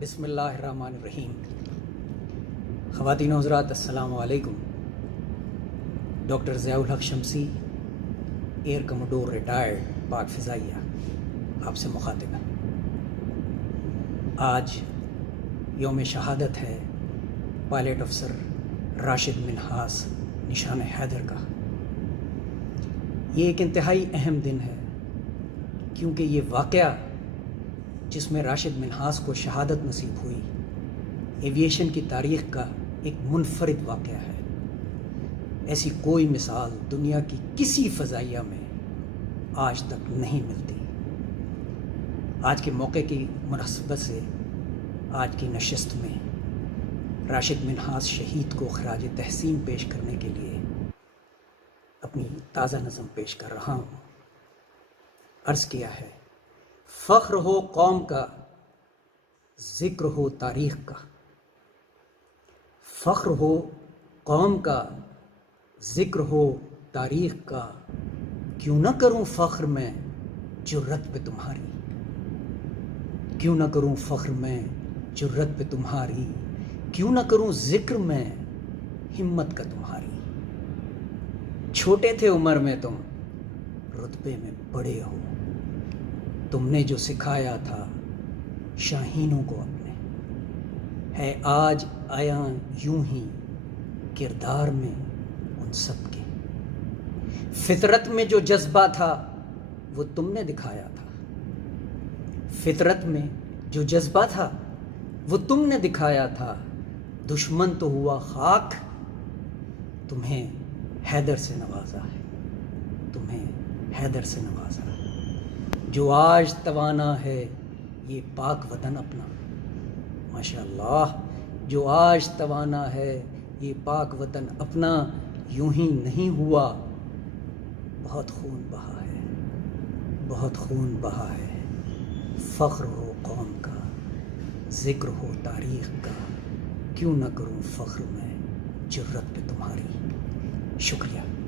بسم اللہ الرحمن الرحیم۔ خواتین و حضرات السلام علیکم۔ ڈاکٹر ضیاء الحق شمسی، ایئر کموڈور ریٹائرڈ، پاک فضائیہ، آپ سے مخاطب ہے۔ آج یوم شہادت ہے پائلٹ افسر راشد منہاس نشان حیدر کا۔ یہ ایک انتہائی اہم دن ہے کیونکہ یہ واقعہ جس میں راشد منہاس کو شہادت نصیب ہوئی ایویشن کی تاریخ کا ایک منفرد واقعہ ہے۔ ایسی کوئی مثال دنیا کی کسی فضائیہ میں آج تک نہیں ملتی۔ آج کے موقع کی مناسبت سے آج کی نشست میں راشد منہاس شہید کو خراج تحسین پیش کرنے کے لیے اپنی تازہ نظم پیش کر رہا ہوں۔ عرض کیا ہے: فخر ہو قوم کا، ذکر ہو تاریخ کا۔ فخر ہو قوم کا، ذکر ہو تاریخ کا۔ کیوں نہ کروں فخر میں جرت پہ تمہاری، کیوں نہ کروں فخر میں جرت پہ تمہاری، کیوں نہ کروں ذکر میں ہمت کا تمہاری۔ چھوٹے تھے عمر میں تم، رتبے میں بڑے ہو۔ تم نے جو سکھایا تھا شاہینوں کو اپنے، ہے آج آیا یوں ہی کردار میں ان سب کے۔ فطرت میں جو جذبہ تھا وہ تم نے دکھایا تھا، فطرت میں جو جذبہ تھا وہ تم نے دکھایا تھا۔ دشمن تو ہوا خاک، تمہیں حیدر سے نوازا ہے، تمہیں حیدر سے نوازا ہے۔ جو آج توانا ہے یہ پاک وطن اپنا، ماشاءاللہ، جو آج توانا ہے یہ پاک وطن اپنا، یوں ہی نہیں ہوا، بہت خون بہا ہے، بہت خون بہا ہے۔ فخر ہو قوم کا، ذکر ہو تاریخ کا۔ کیوں نہ کروں فخر میں جرت پہ تمہاری۔ شکریہ۔